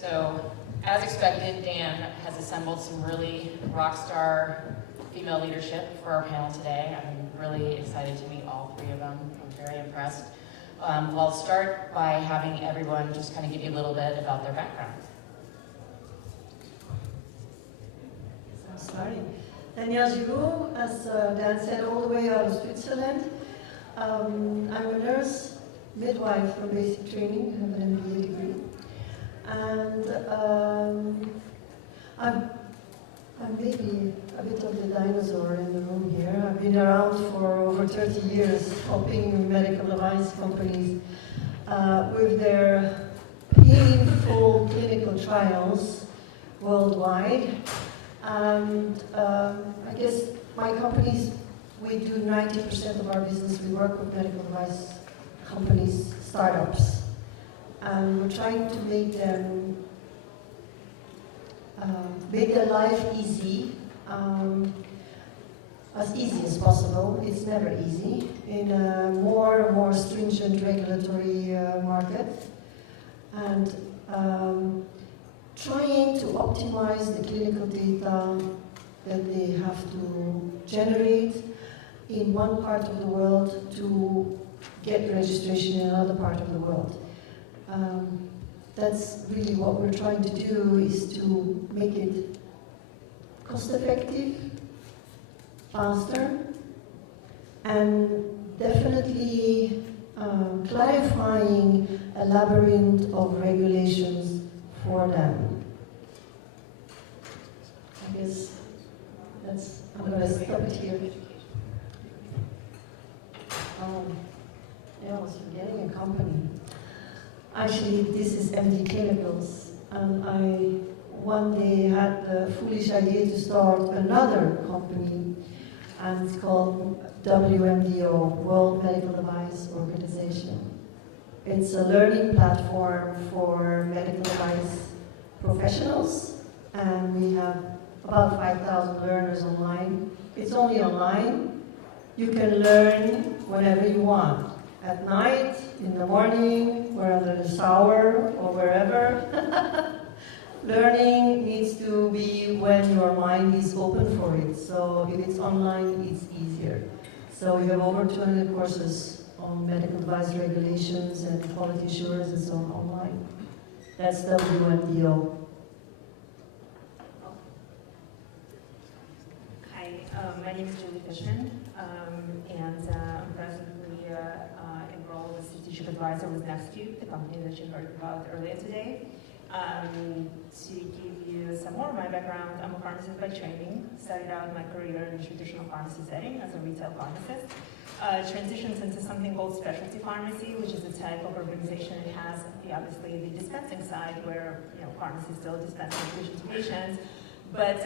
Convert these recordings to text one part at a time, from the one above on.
So, as expected, Dan has assembled some really rock star female leadership for our panel today. I'm really excited to meet all three of them. I'm very impressed. I'll start by having everyone just kind of give you a little bit about their background. So starting. Danielle Giroud, as Dan said, all the way out of Switzerland. I'm a nurse, midwife from basic training, I have an MBA degree. And I'm maybe a bit of the dinosaur in the room here. I've been around for over 30 years, helping medical device companies with their painful clinical trials worldwide. And I guess my companies, we do 90% of our business. We work with medical device companies, startups. And we're trying to make them make their life easy as possible. It's never easy in a more and more stringent regulatory market, and trying to optimize the clinical data that they have to generate in one part of the world to get registration in another part of the world. That's really what we're trying to do, is to make it cost-effective, faster, and definitely clarifying a labyrinth of regulations for them. I guess I'm going to stop it here. I was forgetting a company. Actually, this is MD Clinicals, and I one day had the foolish idea to start another company, and it's called WMDO, World Medical Device Organization. It's a learning platform for medical device professionals, and we have about 5,000 learners online. It's only online. You can learn whenever you want. At night, in the morning, or under the shower, or wherever. Learning needs to be when your mind is open for it. So if it's online, it's easier. So we have over 200 courses on medical device regulations and quality assurance and so on online. That's WMDO. Hi, my name is Fishman, and I'm presently enrolled as strategic advisor with NextCube, the company that you heard about earlier today. To give you some more of my background, I'm a pharmacist by training. Started out my career in the traditional pharmacy setting as a retail pharmacist. Transitioned into something called specialty pharmacy, which is a type of organization. It has obviously the dispensing side where pharmacy still dispense medication to patients, but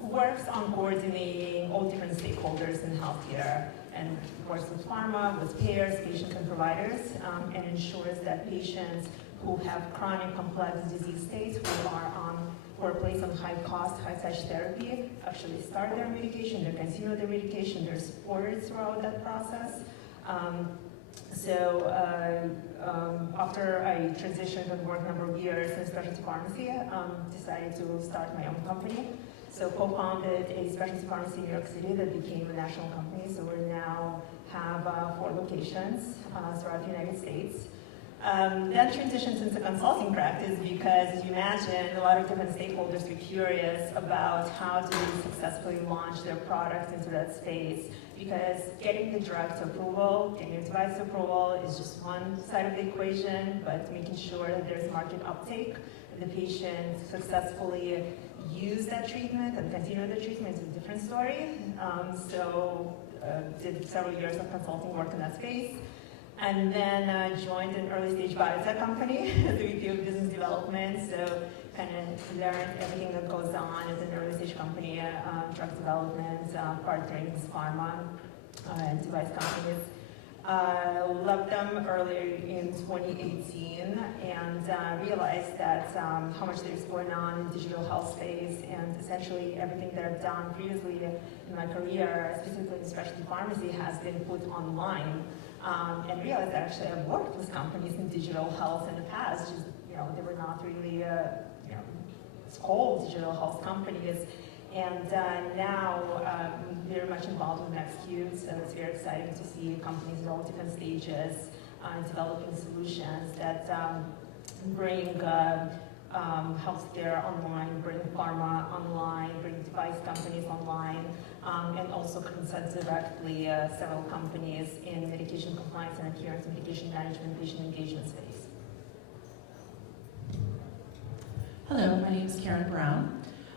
works on coordinating all different stakeholders in healthcare, and works with pharma, with payers, patients, and providers, and ensures that patients who have chronic complex disease states who are placed on high-cost, high-touch therapy actually start their medication, they continue their medication, they're supported throughout that process. After I transitioned and worked a number of years in specialty pharmacy, decided to start my own company. So co-founded a specialty pharmacy in New York City that became a national company. So we now have 4 locations throughout the United States. Then transitioned into consulting practice because, as you imagine, a lot of different stakeholders were curious about how to successfully launch their product into that space, because getting the drug to approval, getting the device to approval is just one side of the equation, but making sure that there's market uptake, that the patient successfully use that treatment and continue the treatment is a different story. Did several years of consulting work in that space. And then joined an early-stage biotech company as a VP of business development. So kind of learned everything that goes on as an early-stage company, drug development, partnering with pharma and device companies. Loved them earlier in 2018 and realized that how much there's going on in digital health space, and essentially everything that I've done previously in my career, specifically in specialty pharmacy, has been put online. And realized that actually I've worked with companies in digital health in the past, just they were not really, it's called digital health companies. And now very much involved with NextQ, so it's very exciting to see companies at all different stages developing solutions that bring healthcare online, bring pharma online, bring device companies online, and also consent directly several companies in medication compliance and adherence, medication management, patient engagement space. Hello, my name is Karen Brown.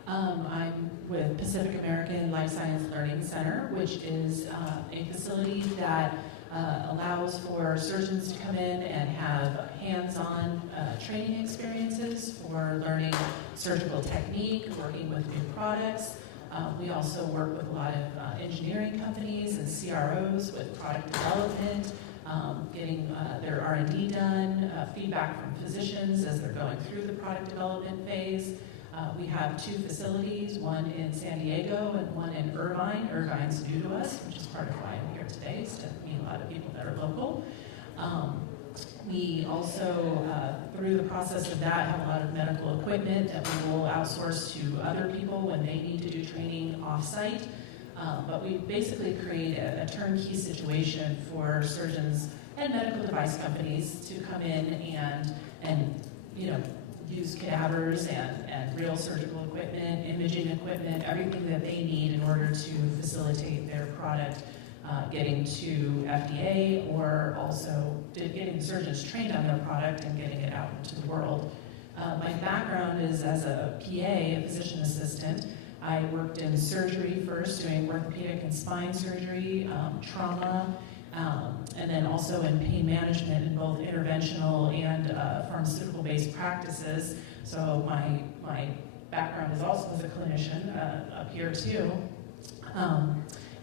I'm with Pacific American Life Science Learning Center, which is a facility that allows for surgeons to come in and have hands-on training experiences for learning surgical technique, working with new products. We also work with a lot of engineering companies and CROs with product development, getting their R&D done, feedback from physicians as they're going through the product development phase. We have 2 facilities, one in San Diego and one in Irvine. Irvine's new to us, which is part of why I'm here today, is to meet a lot of people that are local. We also, through the process of that, have a lot of medical equipment that we will outsource to other people when they need to do training off-site. But we basically create a turnkey situation for surgeons and medical device companies to come in and use cadavers and real surgical equipment, imaging equipment, everything that they need in order to facilitate their product getting to FDA, or also getting surgeons trained on their product and getting it out into the world. My background is as a PA, a physician assistant. I worked in surgery first, doing orthopedic and spine surgery, trauma, and then also in pain management in both interventional and pharmaceutical-based practices. So my background is also as a clinician up here too.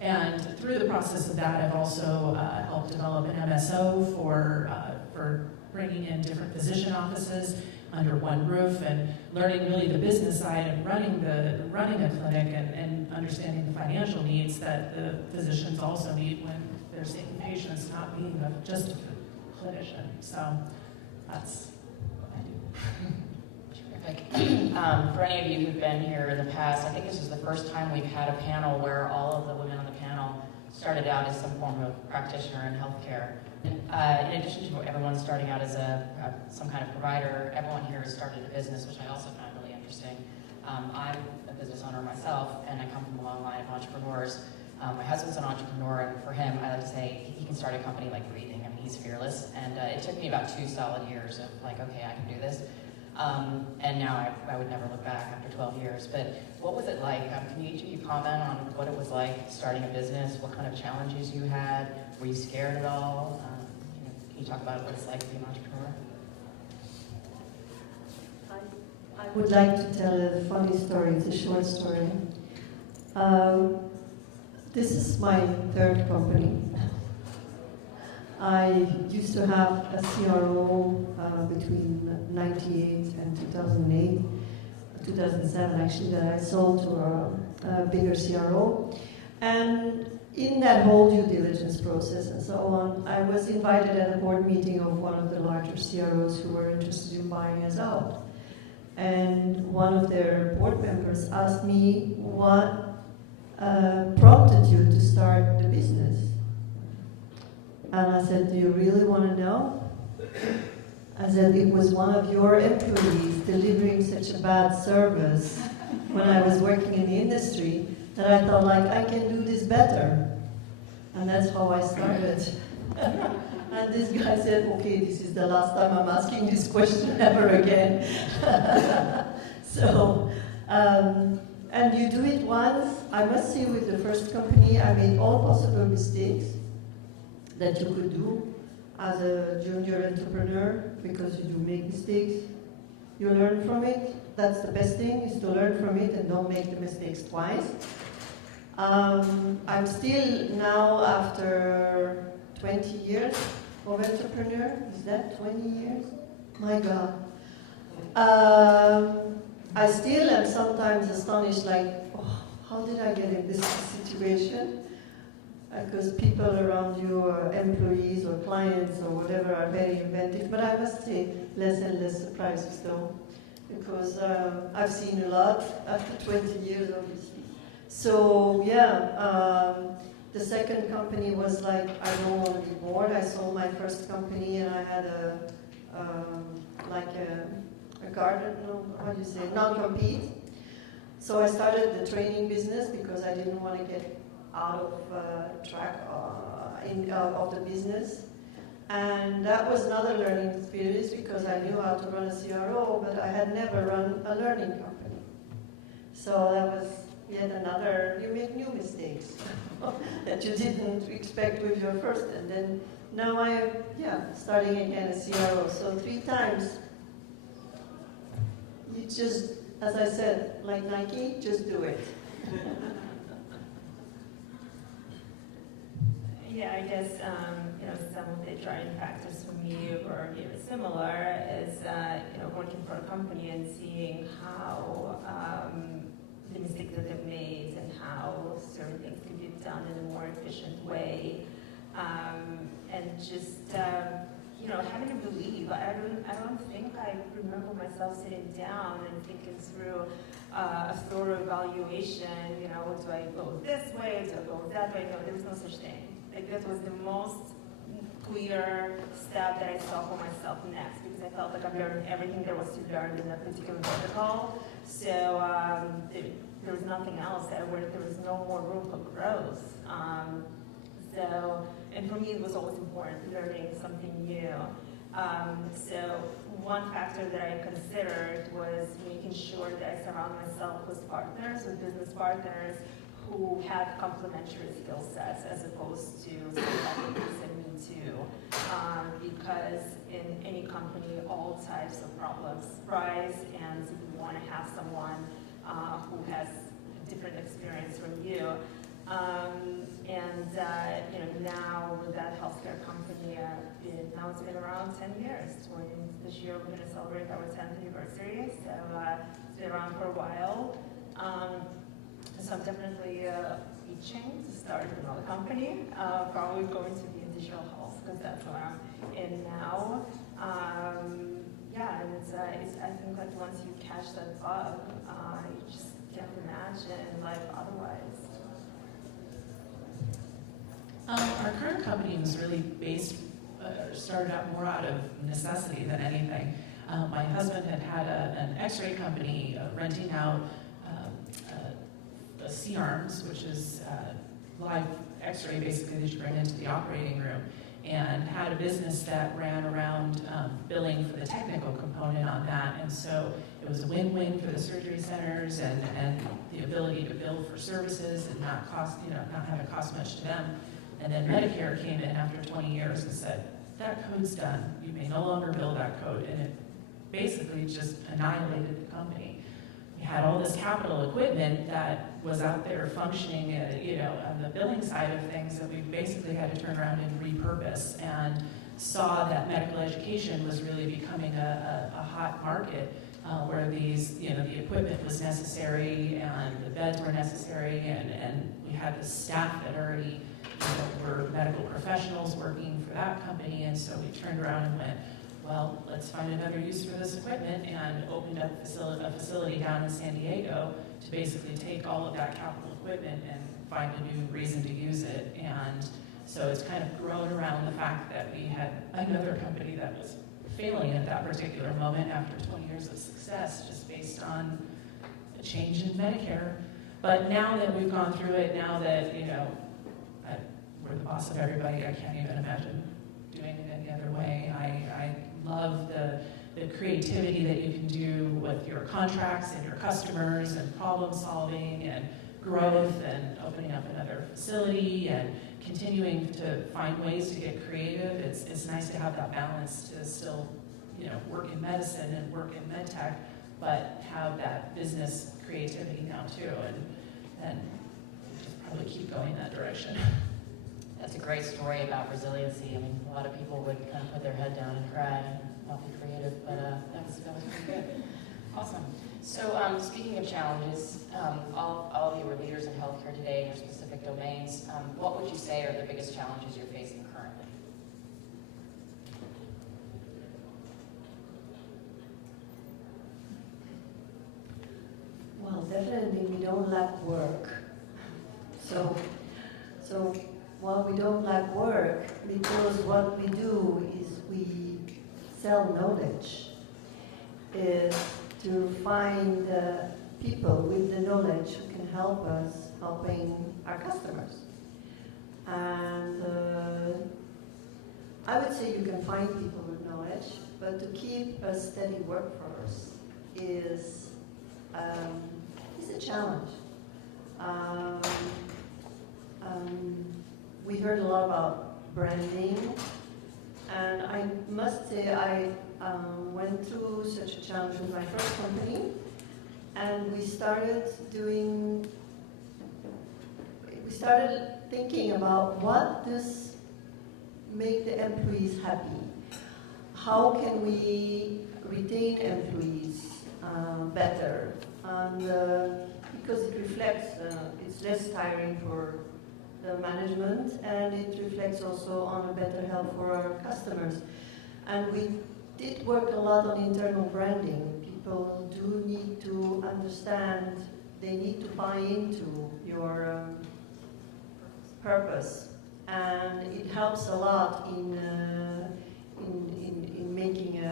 And through the process of that, I've also helped develop an MSO for bringing in different physician offices under one roof and learning really the business side and running a clinic and understanding the financial needs that the physicians also need when they're seeing patients, not being just a clinician. So that's what I do. Terrific. For any of you who've been here in the past, I think this is the first time we've had a panel where all of the women on the panel started out as some form of practitioner in healthcare. In addition to everyone starting out as some kind of provider, everyone here has started a business, which I also find really interesting. I'm a business owner myself, and I come from a long line of entrepreneurs. My husband's an entrepreneur, and for him, I like to say he can start a company like breathing. I mean, he's fearless, and it took me about 2 solid years of like, okay, I can do this. And now I would never look back after 12 years. But what was it like? Can each of you comment on what it was like starting a business? What kind of challenges you had? Were you scared at all? Can you talk about what it's like to be an entrepreneur? I would like to tell a funny story. It's a short story. This is my 3rd company. I used to have a CRO between 98 and 2007 actually, that I sold to a bigger CRO. And in that whole due diligence process and so on, I was invited at a board meeting of one of the larger CROs who were interested in buying us out. And one of their board members asked me what prompted you to start the business. And I said, do you really want to know? I said, it was one of your employees delivering such a bad service when I was working in the industry that I thought, like, I can do this better. And that's how I started. And this guy said, okay, this is the last time I'm asking this question ever again. So, and you do it once. I must say with the first company, I made all possible mistakes that you could do as a junior entrepreneur, because you do make mistakes. You learn from it. That's the best thing, is to learn from it and don't make the mistakes twice. I'm still now, after 20 years of entrepreneur, is that 20 years? My God. I still am sometimes astonished, like, oh, how did I get in this situation? because people around you, employees or clients or whatever, are very inventive. But I must say, less and less surprises though, because I've seen a lot after 20 years, obviously. So yeah, the second company was like, I don't want to be bored. I sold my first company and I had a garden, no, how do you say, non-compete. So I started the training business because I didn't want to get out of track of the business. And that was another learning experience because I knew how to run a CRO, but I had never run a learning company. So that was yet another, you make new mistakes that you didn't expect with your first. And then now starting again a CRO. So 3 times, you just, as I said, like Nike, just do it. Yeah, I guess some of the driving factors for me were very similar. Is working for a company and seeing how the mistakes that they've made and how certain things can be done in a more efficient way, and just having to believe. I don't think I remember myself sitting down and thinking through a thorough evaluation. Do I go this way? Do I go that way? No, there was no such thing. Like that was the most clear step that I saw for myself next, because I felt like I learned everything there was to learn in that particular vertical. So there was nothing else there was no more room for growth. And for me, it was always important learning something new. So one factor that I considered was making sure that I surround myself with business partners who had complementary skill sets as opposed to and me too. Because in any company, all types of problems rise, and you want to have someone who has different experience from you. Now with that healthcare company, now it's been around 10 years. This year we're going to celebrate our 10th anniversary, so it's been around for a while. So I'm definitely itching to start another company, probably going to be in digital health, because that's what I'm in now. And it's I think like once you catch that bug, you just can't imagine life otherwise. Our current company was really started out more out of necessity than anything. My husband had an x-ray company renting out C-arms, which is live x-ray basically that you bring into the operating room, and had a business that ran around billing for the technical component on that. And so it was a win-win for the surgery centers and the ability to bill for services and not have it cost much to them. And then Medicare came in after 20 years and said, that code's done. You may no longer bill that code. And it basically just annihilated the company. We had all this capital equipment that was out there functioning, on the billing side of things, that we basically had to turn around and repurpose, and saw that medical education was really becoming a hot market where the equipment was necessary and the beds were necessary, and we had the staff that already were medical professionals working for that company, and so we turned around and went, well, let's find another use for this equipment, and opened up a facility down in San Diego to basically take all of that capital equipment and find a new reason to use it. And so it's kind of grown around the fact that we had another company that was failing at that particular moment after 20 years of success, just based on a change in Medicare. But now that we've gone through it, now that, we're the boss of everybody, I can't even imagine doing it any other way. I love the creativity that you can do with your contracts and your customers and problem solving and growth and opening up another facility and continuing to find ways to get creative. It's nice to have that balance to still, work in medicine and work in med tech, but have that business creativity now too, and just probably keep going that direction. That's a great story about resiliency. I mean, a lot of people would kind of put their head down and cry and not be creative, but that was pretty good. Awesome. So speaking of challenges, all of you are leaders in healthcare today in your specific domains. What would you say are the biggest challenges you're facing currently? Well, definitely we don't lack work. So while we don't lack work, because what we do is we sell knowledge, is to find people with the knowledge who can help us helping our customers. And I would say you can find people with knowledge, but to keep a steady workforce is a challenge. We heard a lot about branding, and I must say I went through such a challenge with my first company, and we started thinking about what does make the employees happy. How can we retain employees better? And because it reflects, it's less tiring for the management, and it reflects also on a better health for our customers. And we did work a lot on internal branding. People do need to understand, they need to buy into your purpose, and it helps a lot in making,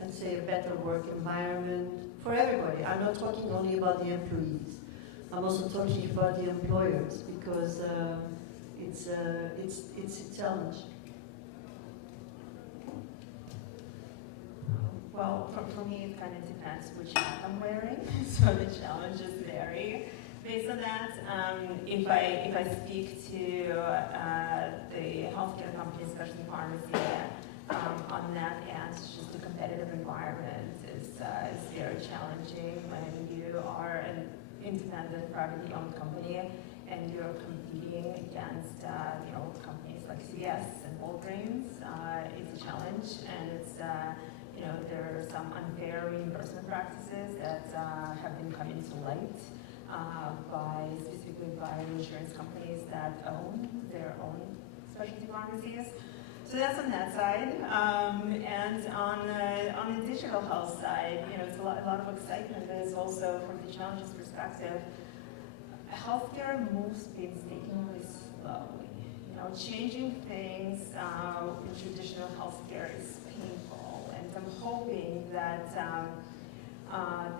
let's say, a better work environment for everybody. I'm not talking only about the employees. I'm also talking about the employers, because it's a challenge. Well, for me, it kind of depends which hat I'm wearing, so the challenges vary based on that. If I speak to the healthcare company, especially pharmacy, on that end, it's just a competitive environment is very challenging when you are an independent, privately owned company and you're competing against companies like CVS and Walgreens. It's a challenge, and it's there are some unfair reimbursement practices that have been coming to light specifically by insurance companies that own their own specialty pharmacies. So that's on that side, and on the digital health side, it's a lot of excitement. There's also, from the challenges perspective, healthcare moves painstakingly slowly. Changing things in traditional healthcare is painful, and I'm hoping that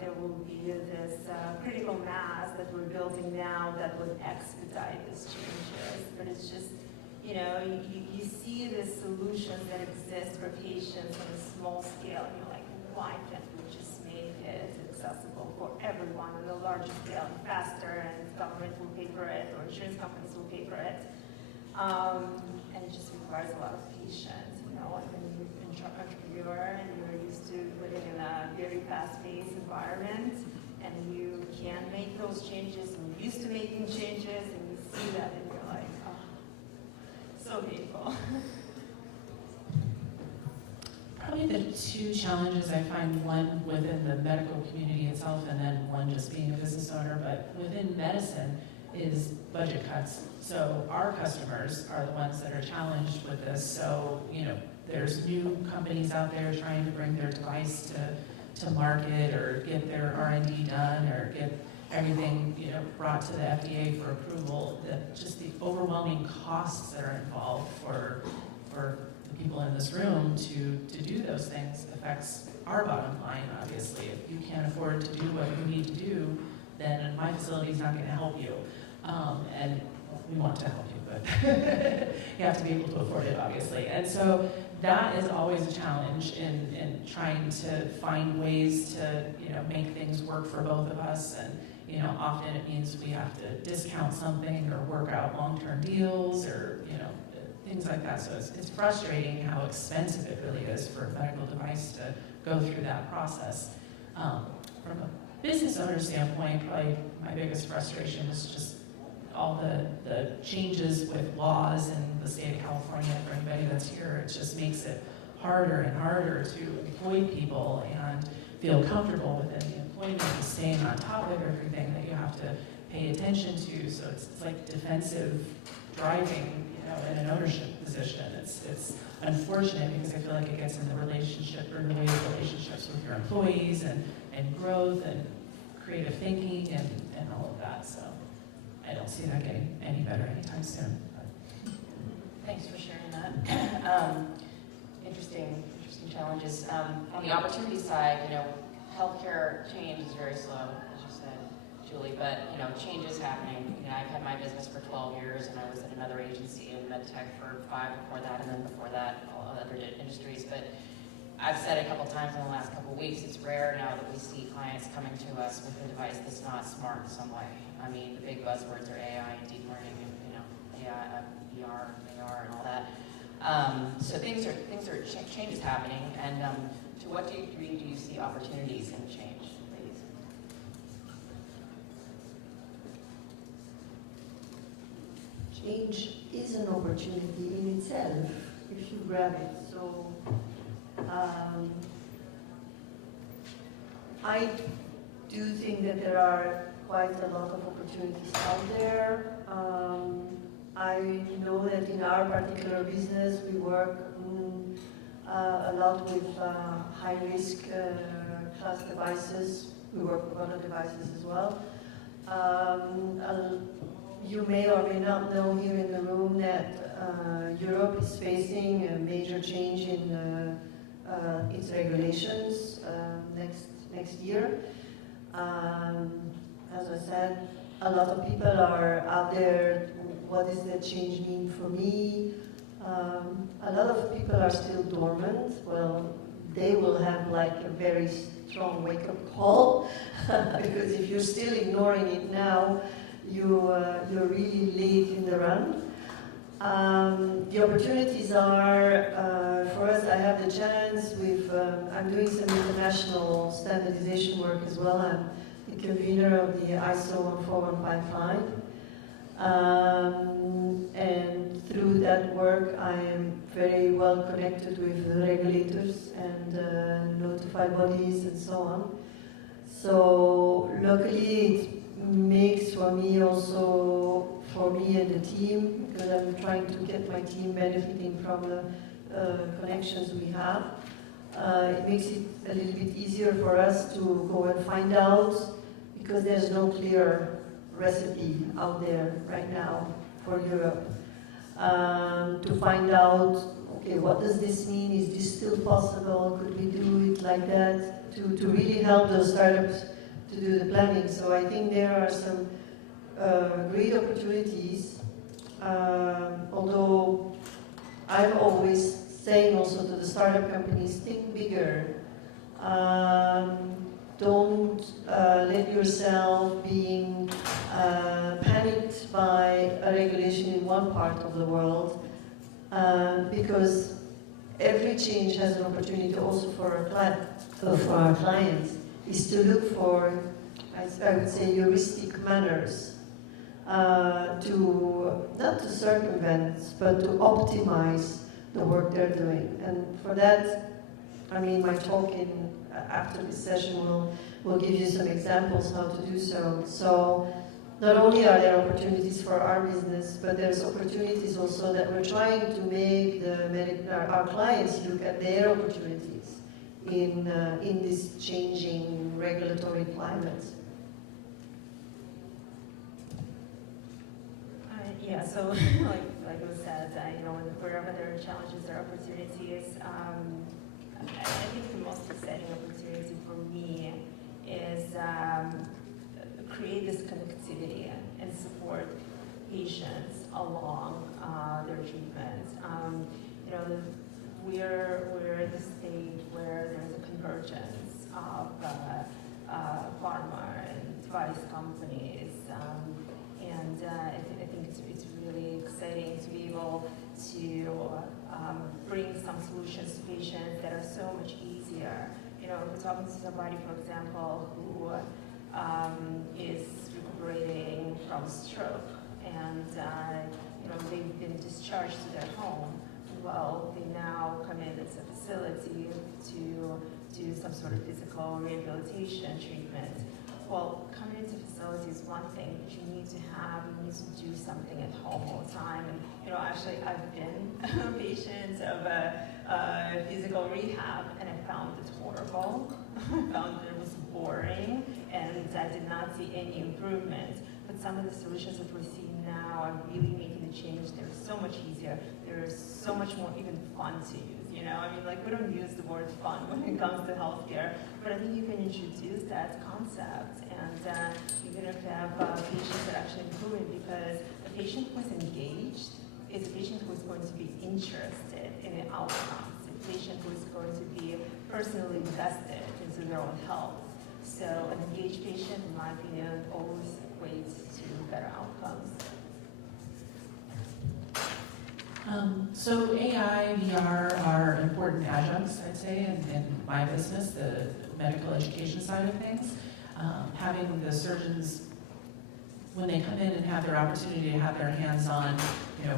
there will be this critical mass that we're building now that would expedite these changes. But it's just, you see the solutions that exist for patients on a small scale, and you're like, why can't we just make it accessible for everyone on a larger scale and faster, and government will pay for it, or insurance companies will pay for it. And it just requires a lot of patience, when you're an entrepreneur and you're used to living in a very fast-paced environment, and you can make those changes, and you're used to making changes, and you see that, and you're like, oh, so painful. Probably the two challenges I find, one within the medical community itself, and then one just being a business owner, but within medicine is budget cuts. So our customers are the ones that are challenged with this. So, there's new companies out there trying to bring their device to market, or get their R&D done, or get everything, brought to the FDA for approval. Just the overwhelming costs that are involved for the people in this room to do those things affects our bottom line, obviously. If you can't afford to do what you need to do, then my facility is not going to help you. And we want to help you, but you have to be able to afford it, obviously. And so that is always a challenge in trying to find ways to, make things work for both of us. And, often it means we have to discount something or work out long-term deals, or, things like that. So it's frustrating how expensive it really is for a medical device to go through that process. From a business owner standpoint, probably my biggest frustration is just all the changes with laws in the state of California. For anybody that's here, it just makes it harder and harder to employ people, and feel comfortable within the employment and staying on top of everything that you have to pay attention to. So it's like defensive driving, in an ownership position. It's unfortunate because I feel like it gets in the relationship or the way of relationships with your employees and growth and creative thinking and all of that. So I don't see that getting any better anytime soon. Thanks for sharing that. Interesting challenges. On the opportunity side, healthcare change is very slow, as you said, Julie, but change is happening. I've had my business for 12 years, and I was at another agency in medtech for 5 before that, and then before that, all other industries. But I've said a couple times in the last couple weeks, it's rare now that we see clients coming to us with a device that's not smart in some way. I mean, the big buzzwords are AI and deep learning, and AI, VR, AR, and all that. So change is happening, and to what degree do you see opportunities in change, ladies? Change is an opportunity in itself, if you grab it. So I do think that there are quite a lot of opportunities out there. I know that in our particular business, we work a lot with high-risk class devices. We work with other devices as well. You may or may not know here in the room that Europe is facing a major change in its regulations next year. As I said, a lot of people are out there. What does that change mean for me? A lot of people are still dormant. Well, they will have like a very strong wake-up call because if you're still ignoring it now, you're really late in the run. The opportunities are, for us, I have the chance with, I'm doing some international standardization work as well. I'm the convener of the ISO 14155. And through that work, I am very well connected with the regulators and notified bodies and so on. So luckily, it makes for me also, for me and the team, because I'm trying to get my team benefiting from the connections we have. It makes it a little bit easier for us to go and find out, because there's no clear recipe out there right now for Europe. To find out, okay, what does this mean? Is this still possible? Could we do it like that? To really help those startups to do the planning. So I think there are some great opportunities, although I'm always saying also to the startup companies, think bigger. Don't let yourself being panicked by a regulation in one part of the world, because every change has an opportunity also for our clients, is to look for, I would say, heuristic manners to, not to circumvent, but to optimize the work they're doing. And for that, I mean, my talk after this session will give you some examples how to do so. So not only are there opportunities for our business, but there's opportunities also that we're trying to make our clients look at their opportunities in this changing regulatory climate. Yeah, so like was said, wherever there are challenges or opportunities, I think the most exciting opportunity for me is create this connectivity and support patients along their treatment. We're at the stage where there's a convergence of pharma and device companies, and I think it's really exciting to be able to bring some solutions to patients that are so much easier. If we're talking to somebody, for example, who is recuperating from stroke, and they've been discharged to their home. Well, they now come in as a facility to do some sort of physical rehabilitation treatment. Well, coming into facility is one thing, but you need to do something at home all the time. And, actually, I've been a patient of a physical rehab, and I found it horrible. I found it was boring, and I did not see any improvement. But some of the solutions that we're seeing now are really making a change. They're so much easier. They're so much more even fun to use. We don't use the word fun when it comes to healthcare, but I think you can introduce that concept, and you're going to have patients that actually improve it, because a patient who's engaged is a patient who is going to be interested in the outcomes, a patient who is going to be personally invested into their own health. So an engaged patient, in my opinion, always equates to better outcomes. So AI, VR are important adjuncts, I'd say, in my business, the medical education side of things. Having the surgeons, when they come in and have their opportunity to have their hands on,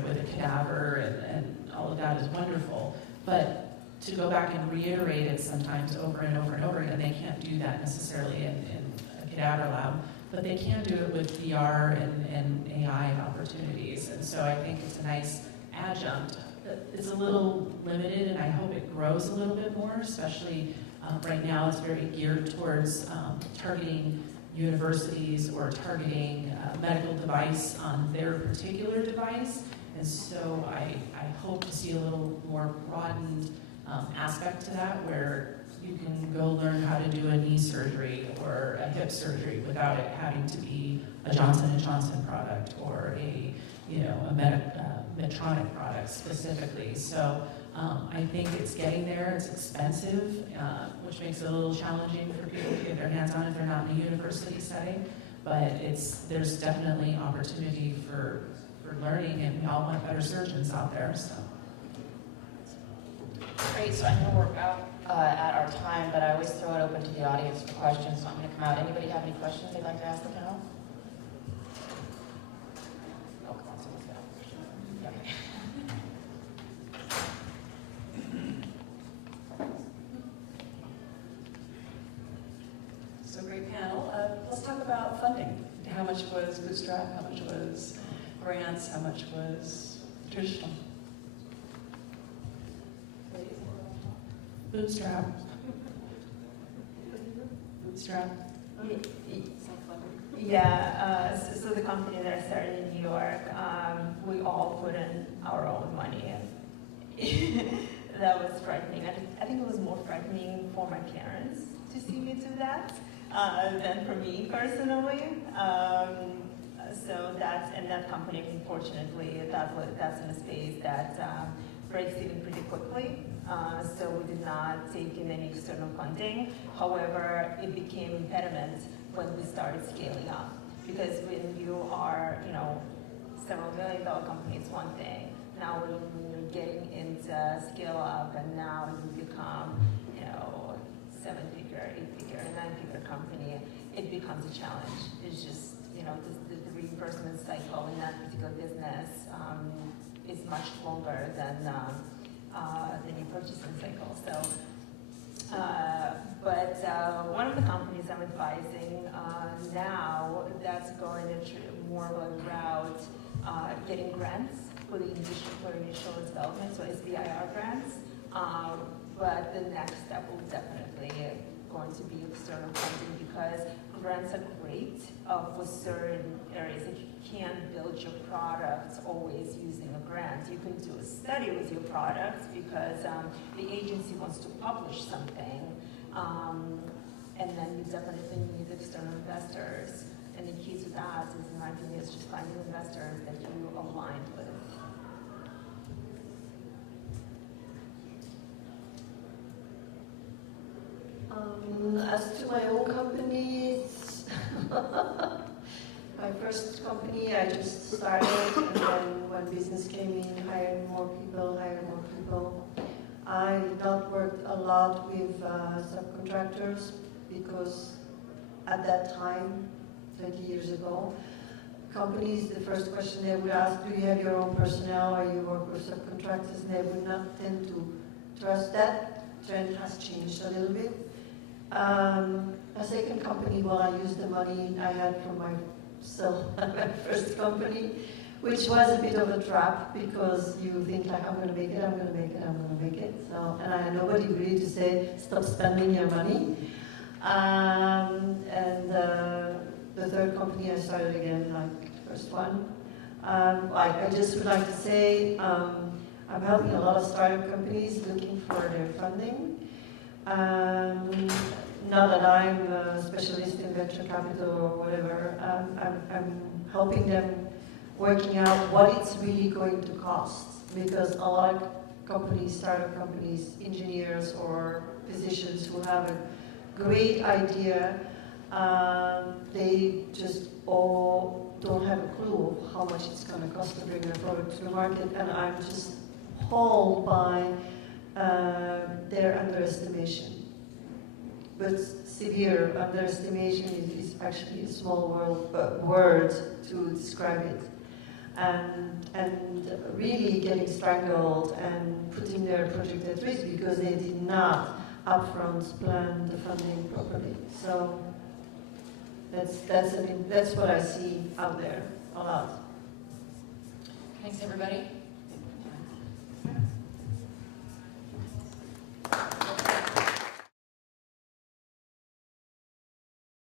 with a cadaver and all of that is wonderful. But to go back and reiterate it sometimes over and over and over again, they can't do that necessarily in a cadaver lab, but they can do it with VR and AI opportunities. And so I think it's a nice adjunct. It's a little limited, and I hope it grows a little bit more, especially right now it's very geared towards targeting universities or targeting a medical device on their particular device. And so I hope to see a little more broadened aspect to that, where you can go learn how to do a knee surgery or a hip surgery without it having to be a Johnson & Johnson product or a Medtronic product specifically. So I think it's getting there. It's expensive, which makes it a little challenging for people to get their hands on if they're not in a university setting. But there's definitely opportunity for learning, and we all want better surgeons out there. So. Great, so I know we're out at our time, but I always throw it open to the audience for questions, so I'm going to come out. Anybody have any questions they'd like to ask the panel? Oh, come on, someone's got a question. Okay. So great panel. Let's talk about funding. How much was bootstrap? How much was grants? How much was traditional? Bootstrap. Yeah, so the company that I started in New York, we all put in our own money. That was frightening. I think it was more frightening for my parents to see me do that than for me personally. So that company, unfortunately, that's in a space that breaks even pretty quickly. So we did not take in any external funding. However, it became impediment when we started scaling up. Because when you are, several $1 million company, it's one thing. Now when you're getting into scale up, and now you become, 7-figure, 8-figure, 9-figure company, it becomes a challenge. It's just, the reimbursement cycle in that particular business is much longer than your purchasing cycle. So, but one of the companies I'm advising now that's going more of a route getting grants for the initial development, so SBIR grants. But the next step will definitely going to be external funding, because grants are great for certain areas. If you can't build your product always using a grant, you can do a study with your product because the agency wants to publish something, and then you definitely need external investors. And the key to that is, in my opinion, is just finding investors that you align with. As to my own company, it's my first company, I just started, and then when business came in, hired more people. I did not work a lot with subcontractors, because at that time, 20 years ago, companies, the first question they would ask, do you have your own personnel, or you work with subcontractors? And they would not tend to trust that. Trend has changed a little bit. A second company, well, I used the money I had from my first company, which was a bit of a trap because you think like, I'm going to make it, I'm going to make it, I'm going to make it. So, and I had nobody really to say, stop spending your money. The third company I started again, like the first one. I just would like to say, I'm helping a lot of startup companies looking for their funding. Not that I'm a specialist in venture capital or whatever, I'm helping them working out what it's really going to cost. Because a lot of companies, startup companies, engineers or physicians who have a great idea, they just all don't have a clue of how much it's going to cost to bring their product to the market. And I'm just appalled by their underestimation. But severe underestimation is actually a small word to describe it. And really getting strangled and putting their project at risk because they did not upfront plan the funding properly. So that's what I see out there a lot. Thanks, everybody.